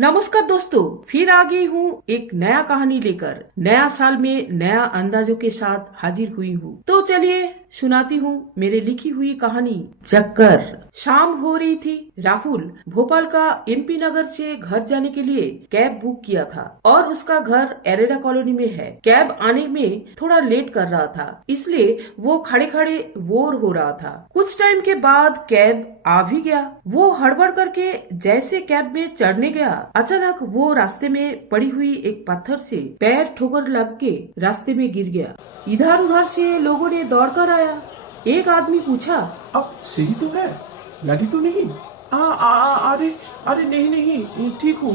नमस्कार दोस्तों, फिर आ गई हूँ एक नया कहानी लेकर। नया साल में नया अंदाजों के साथ हाजिर हुई हूँ। तो चलिए सुनाती हूँ मेरे लिखी हुई कहानी चक्कर। शाम हो रही थी। राहुल भोपाल का एमपी नगर से घर जाने के लिए कैब बुक किया था और उसका घर एरेडा कॉलोनी में है। कैब आने में थोड़ा लेट कर रहा था, इसलिए वो खड़े खड़े बोर हो रहा था। कुछ टाइम के बाद कैब आ भी गया। वो हड़बड़ करके जैसे कैब में चढ़ने गया, अचानक वो रास्ते में पड़ी हुई एक पत्थर से पैर ठोकर लग के रास्ते में गिर गया। इधर उधर से लोगों ने दौड़कर आया। एक आदमी पूछा, अब सही तो है, लगी तो नहीं? अरे अरे नहीं नहीं, ठीक हूँ।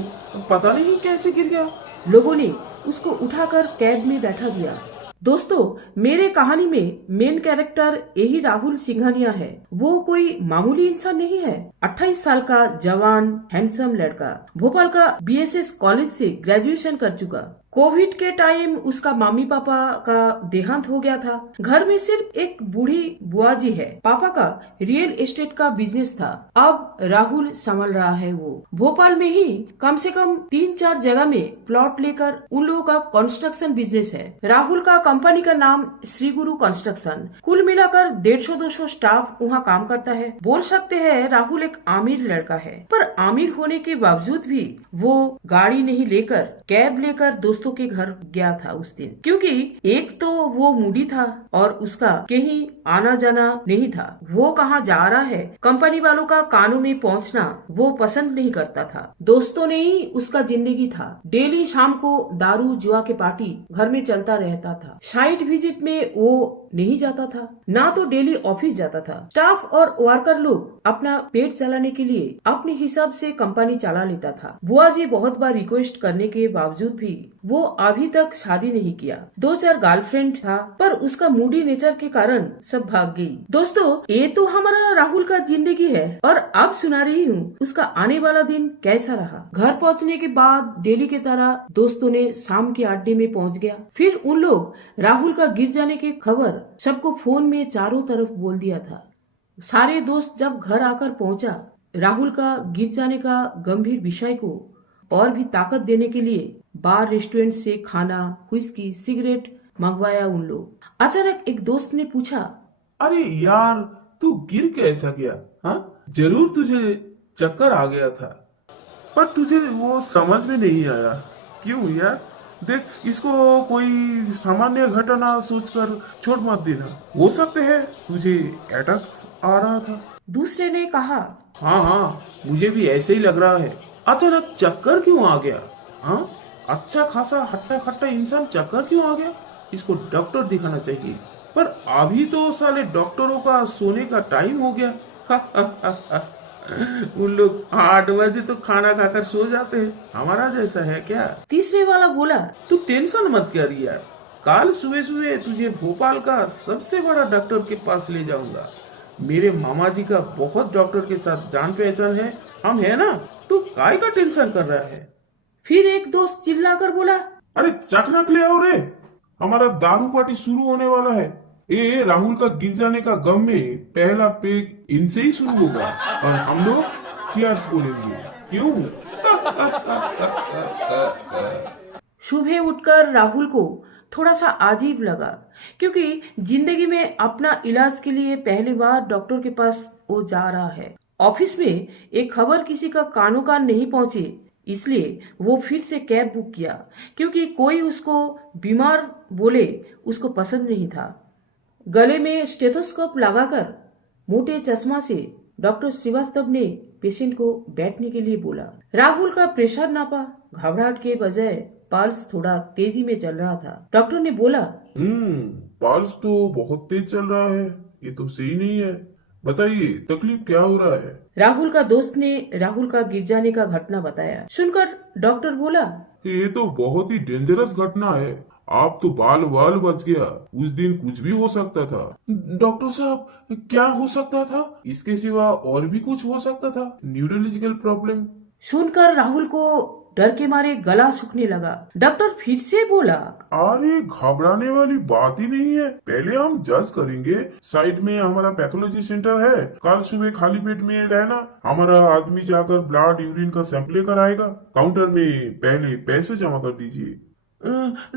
पता नहीं कैसे गिर गया। लोगों ने उसको उठाकर कैब में बैठा दिया। दोस्तों, मेरे कहानी में मेन कैरेक्टर यही राहुल सिंघानिया है। वो कोई मामूली इंसान नहीं है। 28 साल का जवान हैंडसम लड़का, भोपाल का बीएसएस कॉलेज से ग्रेजुएशन कर चुका। कोविड के टाइम उसका मम्मी पापा का देहांत हो गया था। घर में सिर्फ एक बूढ़ी बुआ जी है। पापा का रियल एस्टेट का बिजनेस था। अब राहुल संभाल रहा है। वो भोपाल में ही कम से कम 3-4 जगह में प्लॉट लेकर उन लोगों का कंस्ट्रक्शन बिजनेस है। राहुल का कंपनी का नाम श्री गुरु कंस्ट्रक्शन। कुल मिलाकर 150-200 स्टाफ वहाँ काम करता है। बोल सकते हैं राहुल एक अमीर लड़का है। पर अमीर होने के बावजूद भी वो गाड़ी नहीं लेकर कैब लेकर दोस्तों के घर गया था उस दिन, क्योंकि एक तो वो मूडी था और उसका कहीं आना जाना नहीं था। वो कहाँ जा रहा है, कंपनी वालों का कानों में पहुँचना वो पसंद नहीं करता था। दोस्तों ने ही उसका जिंदगी था। डेली शाम को दारू जुआ के पार्टी घर में चलता रहता था। साइट विजिट में वो नहीं जाता था, ना तो डेली ऑफिस जाता था। स्टाफ और वर्कर लोग अपना पेट चलाने के लिए अपने हिसाब से कंपनी चला लेता था। बुआ जी बहुत बार रिक्वेस्ट करने के बावजूद भी वो अभी तक शादी नहीं किया। 2-4 गर्लफ्रेंड था, पर उसका मूडी नेचर के कारण सब भाग गई। दोस्तों, ये तो हमारा राहुल का जिंदगी है और अब सुना रही हूँ उसका आने वाला दिन कैसा रहा। घर पहुँचने के बाद डेली की तरह दोस्तों ने शाम के अड्डे में पहुँच गया। फिर उन लोग राहुल का गिर जाने की खबर सबको फोन में चारों तरफ बोल दिया था। सारे दोस्त जब घर आकर पहुंचा, राहुल का गिर जाने का गंभीर विषय को और भी ताकत देने के लिए बार रेस्टोरेंट से खाना, व्हिस्की, सिगरेट मंगवाया उन लोग। अचानक एक दोस्त ने पूछा, अरे यार, तू गिर कैसा गया? हाँ, जरूर तुझे चक्कर आ गया था, पर तुझे वो समझ में नहीं आया। क्यों यार? देख, इसको कोई सामान्य घटना सोचकर छोड़ मत देना। हो सकते है तुझे अटैक आ रहा था। दूसरे ने कहा, हाँ हाँ, मुझे भी ऐसे ही लग रहा है। अचानक चक्कर क्यों आ गया? हाँ, अच्छा खासा हट्टा खट्टा इंसान चक्कर क्यों आ गया? इसको डॉक्टर दिखाना चाहिए। पर अभी तो साले डॉक्टरों का सोने का टाइम हो गया। उन लोग 8 बजे तो खाना खाकर सो जाते हैं। हमारा जैसा है क्या? तीसरे वाला बोला, तू टेंशन मत कर यार, कल सुबह सुबह तुझे भोपाल का सबसे बड़ा डॉक्टर के पास ले जाऊंगा। मेरे मामा जी का बहुत डॉक्टर के साथ जान पहचान है, हम है ना, तू काय का टेंशन कर रहा है? फिर एक दोस्त चिल्लाकर बोला, अरे चखना ले आओ रे, हमारा दारू पार्टी शुरू होने वाला है। ए राहुल का गिर जाने का गम में पहला पेग इनसे ही शुरू होगा और हम लोग चीयर्स बोलेंगे। क्यों? सुबह उठकर राहुल को थोड़ा सा अजीब लगा, क्योंकि जिंदगी में अपना इलाज के लिए पहली बार डॉक्टर के पास वो जा रहा है। ऑफिस में एक खबर किसी का कानों कान नहीं पहुंची, इसलिए वो फिर से कैब बुक किया, क्योंकि कोई उसको बीमार बोले उसको पसंद नहीं था। गले में स्टेथोस्कोप लगाकर मोटे चश्मा से डॉक्टर श्रीवास्तव ने पेशेंट को बैठने के लिए बोला। राहुल का प्रेशर नापा। घबराहट के बजाय पल्स थोड़ा तेजी में चल रहा था। डॉक्टर ने बोला, पल्स तो बहुत तेज चल रहा है, ये तो सही नहीं है। बताइए तकलीफ क्या हो रहा है? राहुल का दोस्त ने राहुल का गिर जाने का घटना बताया। सुनकर डॉक्टर बोला, ये तो बहुत ही डेंजरस घटना है। आप तो बाल बाल बच गया। उस दिन कुछ भी हो सकता था। डॉक्टर साहब, क्या हो सकता था? इसके सिवा और भी कुछ हो सकता था। Neurological problem. सुनकर राहुल को डर के मारे गला सूखने लगा। डॉक्टर फिर से बोला, अरे घबराने वाली बात ही नहीं है, पहले हम जज करेंगे। साइड में हमारा पैथोलॉजी सेंटर है, कल सुबह खाली पेट में रहना, हमारा आदमी जाकर ब्लड यूरिन का सैंपल लेकर आएगा। काउंटर में पहले पैसे जमा कर दीजिए।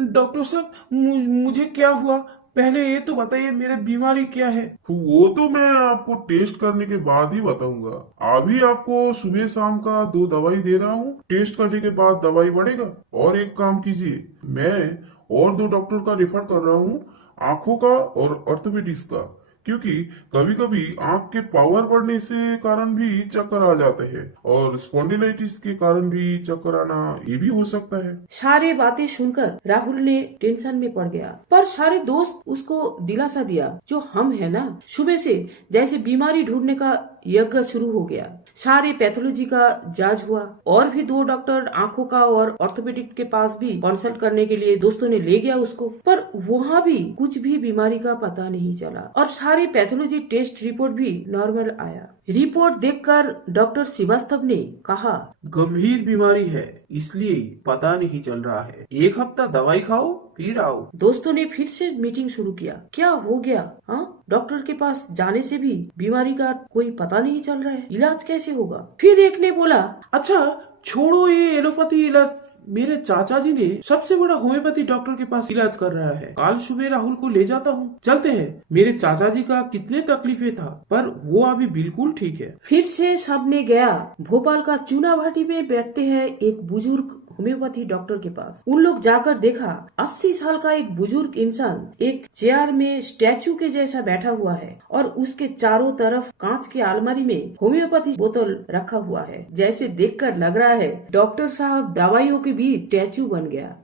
डॉक्टर साहब, मुझे क्या हुआ? पहले ये तो बताइए मेरी बीमारी क्या है? वो तो मैं आपको टेस्ट करने के बाद ही बताऊंगा। अभी आपको सुबह शाम का 2 दवाई दे रहा हूँ, टेस्ट करने के बाद दवाई बढ़ेगा। और एक काम कीजिए, मैं और 2 डॉक्टर का रेफर कर रहा हूँ, आंखों का और ऑर्थोपेडिक्स का, क्योंकि कभी कभी आंख के पावर बढ़ने से कारण भी चक्कर आ जाते हैं और स्पॉन्डिलाइटिस के कारण भी चक्कर आना ये भी हो सकता है। सारे बातें सुनकर राहुल ने टेंशन में पड़ गया, पर सारे दोस्त उसको दिलासा दिया, जो हम है ना। सुबह से जैसे बीमारी ढूंढने का यज्ञ शुरू हो गया। सारे पैथोलॉजी का जांच हुआ और भी 2 डॉक्टर आंखों का और ऑर्थोपेडिक के पास भी कंसल्ट करने के लिए दोस्तों ने ले गया उसको, पर वहाँ भी कुछ भी बीमारी का पता नहीं चला और सारे पैथोलॉजी टेस्ट रिपोर्ट भी नॉर्मल आया। रिपोर्ट देखकर डॉक्टर श्रीवास्तव ने कहा, गंभीर बीमारी है, इसलिए पता नहीं चल रहा है। 1 हफ्ता दवाई खाओ फिर आओ। दोस्तों ने फिर से मीटिंग शुरू किया। क्या हो गया? हाँ, डॉक्टर के पास जाने से भी बीमारी का कोई पता नहीं चल रहा है, इलाज कैसे होगा? फिर एक ने बोला, अच्छा छोड़ो ये एलोपैथी इलाज, मेरे चाचा जी ने सबसे बड़ा होम्योपैथी डॉक्टर के पास इलाज कर रहा है, कल सुबह राहुल को ले जाता हूँ, चलते हैं। मेरे चाचा जी का कितने तकलीफें था, पर वो अभी बिल्कुल ठीक है। फिर से सबने गया। भोपाल का चूना भाटी में बैठते हैं एक बुजुर्ग होम्योपैथी डॉक्टर के पास। उन लोग जाकर देखा, 80 साल का एक बुजुर्ग इंसान एक चेयर में स्टैचू के जैसा बैठा हुआ है और उसके चारों तरफ कांच की अलमारी में होम्योपैथी बोतल रखा हुआ है। जैसे देखकर लग रहा है डॉक्टर साहब दवाइयों के बीच स्टैचू बन गया।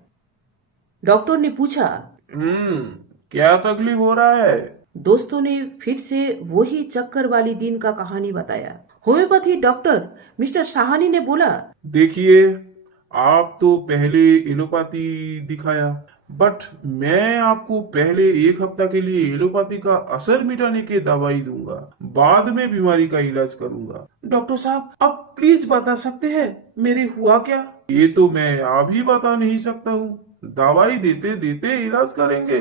डॉक्टर ने पूछा, क्या तकलीफ हो रहा है? दोस्तों ने फिर से वही चक्कर वाली दिन का कहानी बताया। होम्योपैथी डॉक्टर मिस्टर साहनी ने बोला, देखिए, आप तो पहले एलोपैथी दिखाया, बट मैं आपको पहले 1 हफ्ता के लिए एलोपैथी का असर मिटाने के दवाई दूंगा, बाद में बीमारी का इलाज करूंगा। डॉक्टर साहब, आप प्लीज बता सकते हैं मेरे हुआ क्या? ये तो मैं अभी बता नहीं सकता हूँ, दवाई देते देते इलाज करेंगे,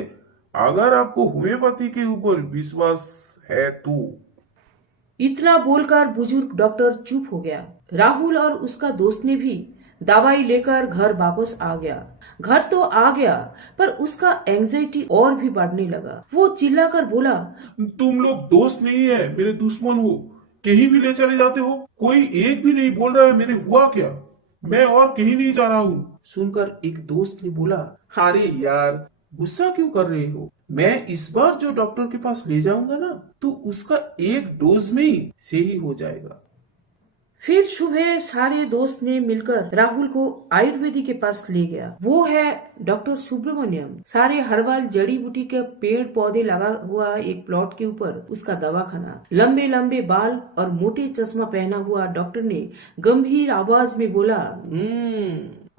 अगर आपको होम्योपैथी के ऊपर विश्वास है तो। इतना बोलकर बुजुर्ग डॉक्टर चुप हो गया। राहुल और उसका दोस्त ने भी दवाई लेकर घर वापस आ गया। घर तो आ गया, पर उसका एंजाइटी और भी बढ़ने लगा। वो चिल्लाकर बोला, तुम लोग दोस्त नहीं है, मेरे दुश्मन हो, कहीं भी ले चले जाते हो, कोई एक भी नहीं बोल रहा है मेरे हुआ क्या, मैं और कहीं नहीं जा रहा हूँ। सुनकर एक दोस्त ने बोला, अरे यार गुस्सा क्यों कर रहे हो, मैं इस बार जो डॉक्टर के पास ले जाऊंगा ना, तो उसका 1 डोज में ही सही हो जाएगा। फिर सुबह सारे दोस्त ने मिलकर राहुल को आयुर्वेदिक के पास ले गया। वो है डॉक्टर सुब्रमण्यम। सारे हर्बल जड़ी बूटी के पेड़ पौधे लगा हुआ एक प्लॉट के ऊपर उसका दवाखाना। लंबे लंबे बाल और मोटे चश्मा पहना हुआ डॉक्टर ने गंभीर आवाज में बोला,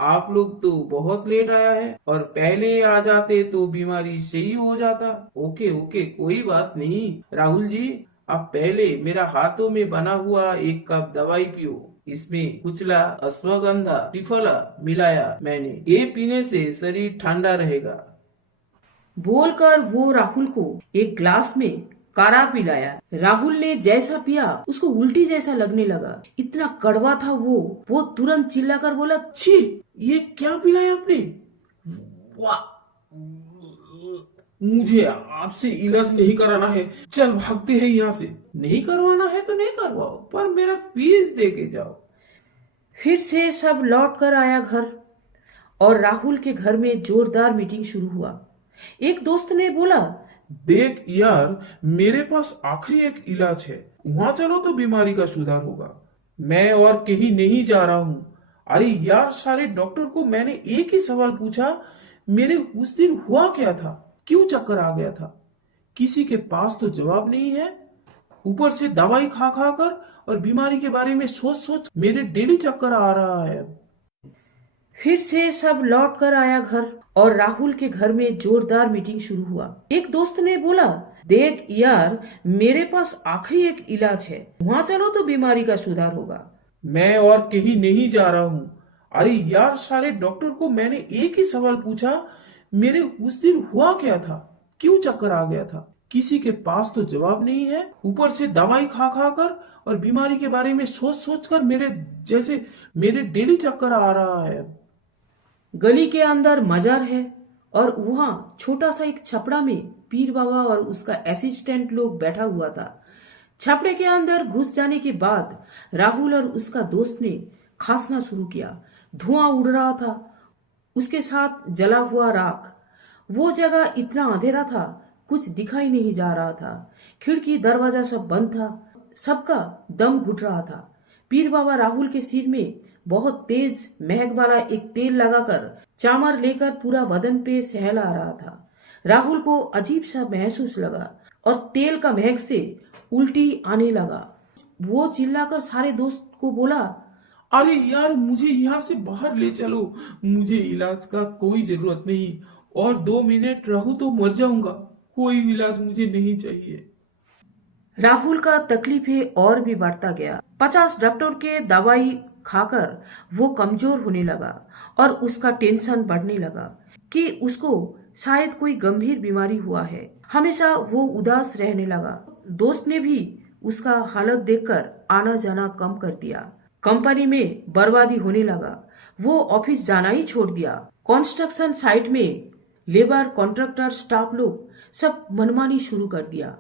आप लोग तो बहुत लेट आया है, और पहले आ जाते तो बीमारी सही हो जाता। ओके ओके, कोई बात नहीं राहुल जी, आप पहले मेरा हाथों में बना हुआ 1 कप दवाई पियो, इसमें कुचला, अश्वगंधा, त्रिफला मिलाया मैंने, ये पीने से शरीर ठंडा रहेगा। बोलकर वो राहुल को एक ग्लास में काढ़ा पिलाया। राहुल ने जैसा पिया उसको उल्टी जैसा लगने लगा, इतना कड़वा था वो तुरंत चिल्लाकर बोला, छी, ये क्या पिलाया आपने? वाह, मुझे आपसे इलाज नहीं कराना है, चल भागते हैं यहाँ से। नहीं करवाना है तो नहीं करवाओ, पर मेरा फीस दे के जाओ। फिर से सब लौट कर आया घर और राहुल के घर में जोरदार मीटिंग शुरू हुआ। एक दोस्त ने बोला, देख यार, मेरे पास आखिरी एक इलाज है, वहाँ चलो तो बीमारी का सुधार होगा। मैं और कहीं नहीं जा रहा हूँ। अरे यार, सारे डॉक्टर को मैंने एक ही सवाल पूछा, मेरे उस दिन हुआ क्या था, क्यों चक्कर आ गया था, किसी के पास तो जवाब नहीं है। ऊपर से दवाई खा खा कर और बीमारी के बारे में सोच सोच मेरे डेली चक्कर आ रहा है। फिर से सब लौट कर आया घर और राहुल के घर में जोरदार मीटिंग शुरू हुआ। एक दोस्त ने बोला, देख यार, मेरे पास आखिरी एक इलाज है, वहाँ चलो तो बीमारी का सुधार होगा। मैं और कहीं नहीं जा रहा हूँ। अरे यार, सारे डॉक्टर को मैंने एक ही सवाल पूछा, मेरे उस दिन हुआ क्या था, क्यों चक्कर आ गया था। किसी के पास तो जवाब नहीं है। ऊपर से दवाई खा खा कर और बीमारी के बारे में सोच सोच कर मेरे डेली चक्कर आ रहा है। गली के अंदर मजार है और वहां छोटा सा एक छपड़ा में पीर बाबा और उसका असिस्टेंट लोग बैठा हुआ था। छपड़े के अंदर घुस जाने के बाद राहुल और उसका दोस्त ने खांसना शुरू किया। धुआं उड़ रहा था, उसके साथ जला हुआ राख। वो जगह इतना अंधेरा था, कुछ दिखाई नहीं जा रहा था। खिड़की दरवाजा सब बंद था, सबका दम घुट रहा था। पीर बाबा राहुल के सिर में बहुत तेज महक वाला एक तेल लगाकर चामर लेकर पूरा बदन पे सहला रहा था। राहुल को अजीब सा महसूस लगा और तेल का महक से उल्टी आने लगा। वो चिल्लाकर सारे दोस्त को बोला, अरे यार, मुझे यहाँ से बाहर ले चलो, मुझे इलाज का कोई जरूरत नहीं, और 2 मिनट रहूं तो मर जाऊंगा, कोई इलाज मुझे नहीं चाहिए। राहुल का तकलीफें और भी बढ़ता गया। 50 डॉक्टर के दवाई खाकर वो कमजोर होने लगा और उसका टेंशन बढ़ने लगा कि उसको शायद कोई गंभीर बीमारी हुआ है। हमेशा वो उदास रहने लगा। दोस्त ने भी उसका हालत देखकर आना जाना कम कर दिया। कंपनी में बर्बादी होने लगा। वो ऑफिस जाना ही छोड़ दिया। कंस्ट्रक्शन साइट में लेबर, कॉन्ट्रैक्टर, स्टाफ लोग सब मनमानी शुरू कर दिया।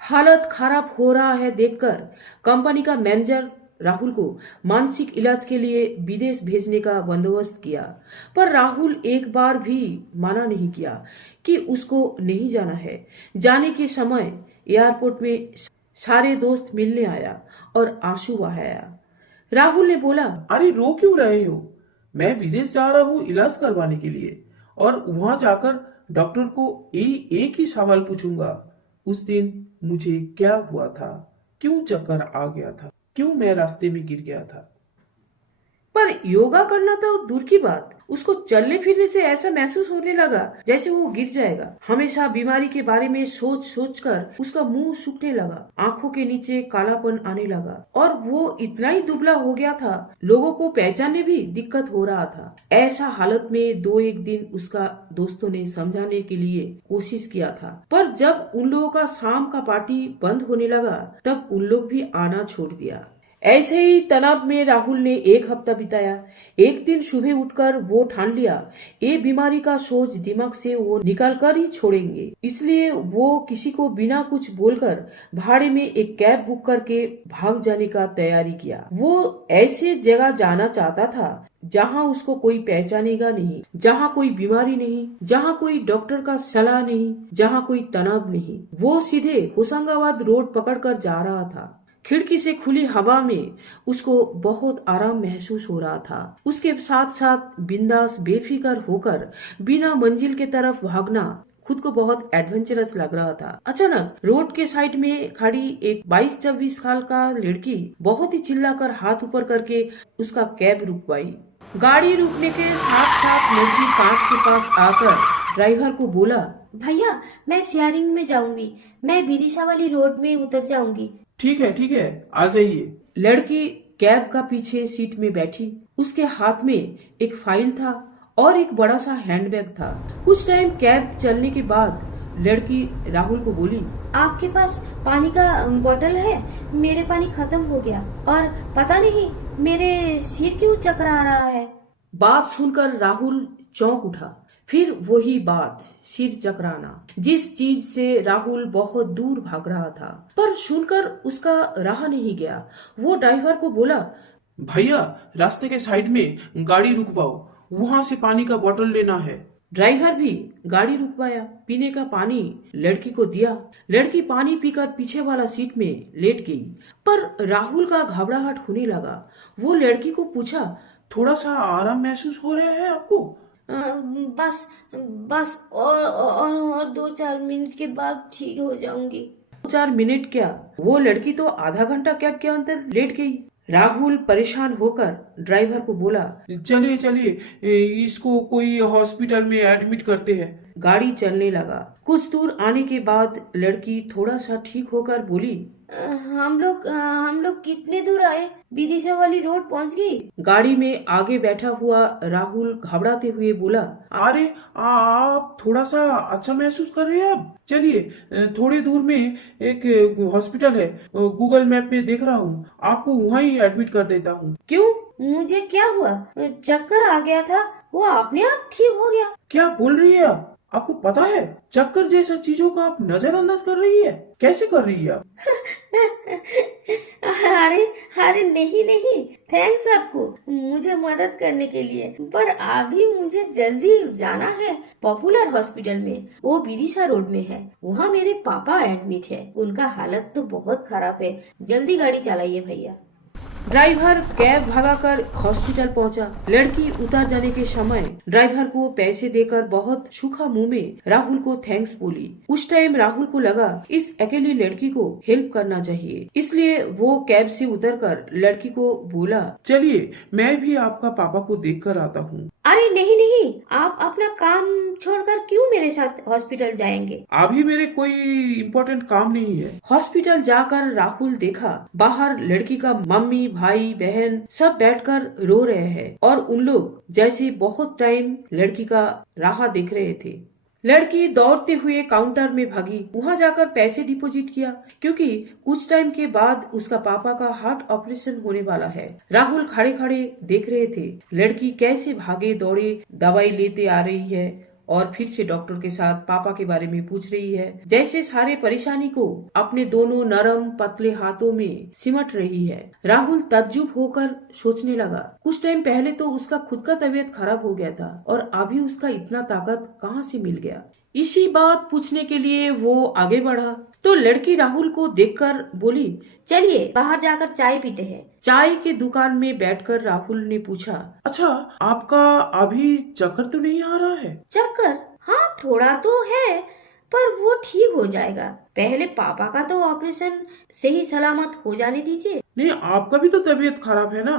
हालत खराब हो रहा है देखकर कंपनी का मैनेजर राहुल को मानसिक इलाज के लिए विदेश भेजने का बंदोबस्त किया, पर राहुल एक बार भी मना नहीं किया कि उसको नहीं जाना है। जाने के समय एयरपोर्ट में सारे दोस्त मिलने आया और आंसू बहाया। राहुल ने बोला, अरे रो क्यों रहे हो, मैं विदेश जा रहा हूँ इलाज करवाने के लिए, और वहां जाकर डॉक्टर को एक ही सवाल पूछूंगा, उस दिन मुझे क्या हुआ था, क्यों चक्कर आ गया था, क्यों मैं रास्ते में गिर गया था। पर योगा करना तो दूर की बात, उसको चलने फिरने से ऐसा महसूस होने लगा जैसे वो गिर जाएगा। हमेशा बीमारी के बारे में सोच सोच कर उसका मुंह सूखने लगा, आंखों के नीचे कालापन आने लगा और वो इतना ही दुबला हो गया था, लोगों को पहचानने भी दिक्कत हो रहा था। ऐसा हालत में 2-1 दिन उसका दोस्तों ने समझाने के लिए कोशिश किया था, पर जब उन लोगों का शाम का पार्टी बंद होने लगा तब उन लोग भी आना छोड़ दिया। ऐसे ही तनाव में राहुल ने 1 हफ्ता बिताया। एक दिन सुबह उठकर वो ठान लिया, ये बीमारी का सोच दिमाग से वो निकाल कर ही छोड़ेंगे। इसलिए वो किसी को बिना कुछ बोलकर भाड़े में एक कैब बुक करके भाग जाने का तैयारी किया। वो ऐसे जगह जाना चाहता था जहाँ उसको कोई पहचानेगा नहीं, जहाँ कोई बीमारी नहीं, जहाँ कोई डॉक्टर का सलाह नहीं, जहाँ कोई तनाव नहीं। वो सीधे होशंगाबाद रोड पकड़कर जा रहा था। खिड़की से खुली हवा में उसको बहुत आराम महसूस हो रहा था। उसके साथ साथ बिंदास बेफिक्र होकर बिना मंजिल के तरफ भागना खुद को बहुत एडवेंचरस लग रहा था। अचानक रोड के साइड में खड़ी एक 22-24 साल का लड़की बहुत ही चिल्लाकर हाथ ऊपर करके उसका कैब रुकवाई। गाड़ी रुकने के साथ साथ लड़की कांच के पास आकर ड्राइवर को बोला, भैया मैं शेयरिंग में जाऊंगी, मैं विदिशा वाली रोड में उतर जाऊंगी। ठीक है, आ जाइए। लड़की कैब का पीछे सीट में बैठी। उसके हाथ में एक फाइल था और एक बड़ा सा हैंडबैग था। कुछ टाइम कैब चलने के बाद लड़की राहुल को बोली, आपके पास पानी का बोतल है? मेरे पानी खत्म हो गया और पता नहीं मेरे सिर क्यों चकरा रहा है। बात सुनकर राहुल चौंक उठा। फिर वही बात, सिर चकराना, जिस चीज से राहुल बहुत दूर भाग रहा था, पर सुनकर उसका रहा नहीं गया। वो ड्राइवर को बोला, भैया रास्ते के साइड में गाड़ी रुकवाओ, वहाँ से पानी का बोतल लेना है। ड्राइवर भी गाड़ी रुकवाया, पीने का पानी लड़की को दिया। लड़की पानी पीकर पीछे वाला सीट में लेट गई, पर राहुल का घबराहट होने लगा। वो लड़की को पूछा, थोड़ा सा आराम महसूस हो रहा है आपको? बस और 2-4 मिनट के बाद ठीक हो जाऊंगी। 4 मिनट क्या, वो लड़की तो आधा घंटा कैब के अंदर लेट गई। राहुल परेशान होकर ड्राइवर को बोला, चलिए इसको कोई हॉस्पिटल में एडमिट करते हैं। गाड़ी चलने लगा। कुछ दूर आने के बाद लड़की थोड़ा सा ठीक होकर बोली, हम लोग कितने दूर आए? विदिशा वाली रोड पहुंच गई। गाड़ी में आगे बैठा हुआ राहुल घबराते हुए बोला, अरे आप थोड़ा सा अच्छा महसूस कर रहे हैं अब? चलिए, थोड़ी दूर में एक हॉस्पिटल है, गूगल मैप पे देख रहा हूँ, आपको वहाँ ही एडमिट कर देता हूँ। क्यों? मुझे क्या हुआ? चक्कर आ गया था, वो अपने आप ठीक हो गया। क्या बोल रही है आप? आपको पता है चक्कर जैसा चीजों को आप नजरअंदाज कर रही है? कैसे कर रही है आप? अरे नहीं, थैंक्स आपको मुझे मदद करने के लिए, पर अभी मुझे जल्दी जाना है पॉपुलर हॉस्पिटल में, वो विदिशा रोड में है। वहाँ मेरे पापा एडमिट है, उनका हालत तो बहुत खराब है। जल्दी गाड़ी चलाइए भैया। ड्राइवर कैब भगाकर हॉस्पिटल पहुंचा। लड़की उतर जाने के समय ड्राइवर को पैसे देकर बहुत सूखा मुंह में राहुल को थैंक्स बोली। उस टाइम राहुल को लगा इस अकेली लड़की को हेल्प करना चाहिए, इसलिए वो कैब से उतरकर लड़की को बोला, चलिए मैं भी आपका पापा को देख कर आता हूँ। अरे नहीं, आप अपना काम छोड़कर क्यों मेरे साथ हॉस्पिटल जाएंगे? अभी मेरे कोई इम्पोर्टेंट काम नहीं है। हॉस्पिटल जाकर राहुल देखा बाहर लड़की का मम्मी भाई बहन सब बैठकर रो रहे हैं और उन लोग जैसे बहुत टाइम लड़की का राह देख रहे थे। लड़की दौड़ते हुए काउंटर में भागी, वहां जाकर पैसे डिपॉजिट किया क्योंकि कुछ टाइम के बाद उसका पापा का हार्ट ऑपरेशन होने वाला है। राहुल खड़े खड़े देख रहे थे लड़की कैसे भागे दौड़े दवाई लेते आ रही है और फिर से डॉक्टर के साथ पापा के बारे में पूछ रही है, जैसे सारे परेशानी को अपने दोनों नरम पतले हाथों में सिमट रही है। राहुल तज्जुब होकर सोचने लगा, कुछ टाइम पहले तो उसका खुद का तबीयत खराब हो गया था और अभी उसका इतना ताकत कहाँ से मिल गया। इसी बात पूछने के लिए वो आगे बढ़ा तो लड़की राहुल को देखकर बोली, चलिए बाहर जाकर चाय पीते हैं। चाय की दुकान में बैठकर राहुल ने पूछा, अच्छा आपका अभी चक्कर तो नहीं आ रहा है? चक्कर? हाँ थोड़ा तो है, पर वो ठीक हो जाएगा। पहले पापा का तो ऑपरेशन सही सलामत हो जाने दीजिए। नहीं, आपका भी तो तबीयत खराब है ना,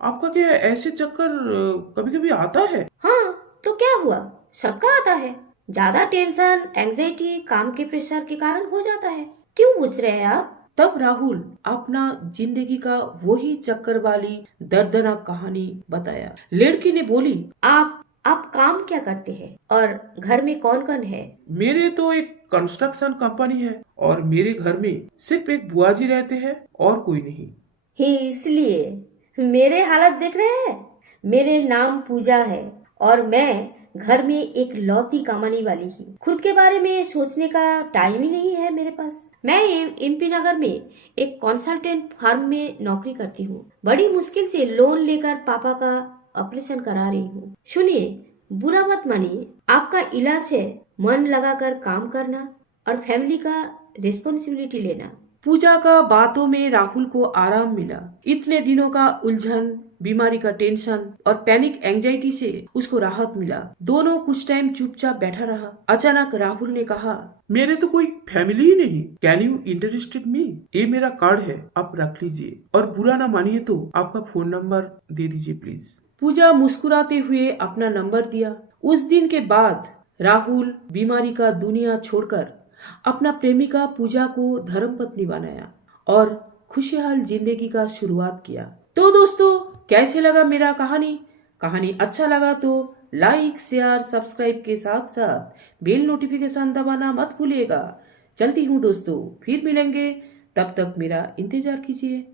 आपका क्या ऐसे चक्कर कभी कभी आता है? हाँ तो क्या हुआ, सबका आता है। ज्यादा टेंशन एंजाइटी काम के प्रेशर के कारण हो जाता है। क्यों पूछ रहे हैं आप? तब राहुल अपना जिंदगी का वही चक्कर वाली दर्दनाक कहानी बताया। लड़की ने बोली, आप काम क्या करते हैं और घर में कौन कौन है? मेरे तो एक कंस्ट्रक्शन कंपनी है और मेरे घर में सिर्फ एक बुआ जी रहते हैं और कोई नहीं। ही इसलिए मेरे हालत देख रहे हैं। मेरे नाम पूजा है और मैं घर में एक लौती कमाने वाली ही। खुद के बारे में सोचने का टाइम ही नहीं है मेरे पास। मैं एमपी नगर में एक कंसल्टेंट फर्म में नौकरी करती हूँ। बड़ी मुश्किल से लोन लेकर पापा का ऑपरेशन करा रही हूँ। सुनिए, बुरा मत मानिए, आपका इलाज है मन लगाकर काम करना और फैमिली का रिस्पॉन्सिबिलिटी लेना। पूजा का बातों में राहुल को आराम मिला। इतने दिनों का उलझन, बीमारी का टेंशन और पैनिक एंजाइटी से उसको राहत मिला। दोनों कुछ टाइम चुपचाप बैठा रहा। अचानक राहुल ने कहा, मेरे तो कोई फैमिली ही नहीं। कैन यू इंटरेस्टेड मी? ये मेरा कार्ड है, आप रख लीजिए और बुरा ना मानिए तो आपका फोन नंबर दे दीजिए प्लीज। पूजा मुस्कुराते हुए अपना नंबर दिया। उस दिन के बाद राहुल बीमारी का दुनिया छोड़कर अपना प्रेमिका पूजा को धर्मपत्नी बनाया और खुशहाल जिंदगी का शुरुआत किया। तो दोस्तों, कैसे लगा मेरा कहानी अच्छा लगा तो लाइक शेयर सब्सक्राइब के साथ साथ बेल नोटिफिकेशन दबाना मत भूलिएगा। चलती हूँ दोस्तों, फिर मिलेंगे, तब तक मेरा इंतजार कीजिए।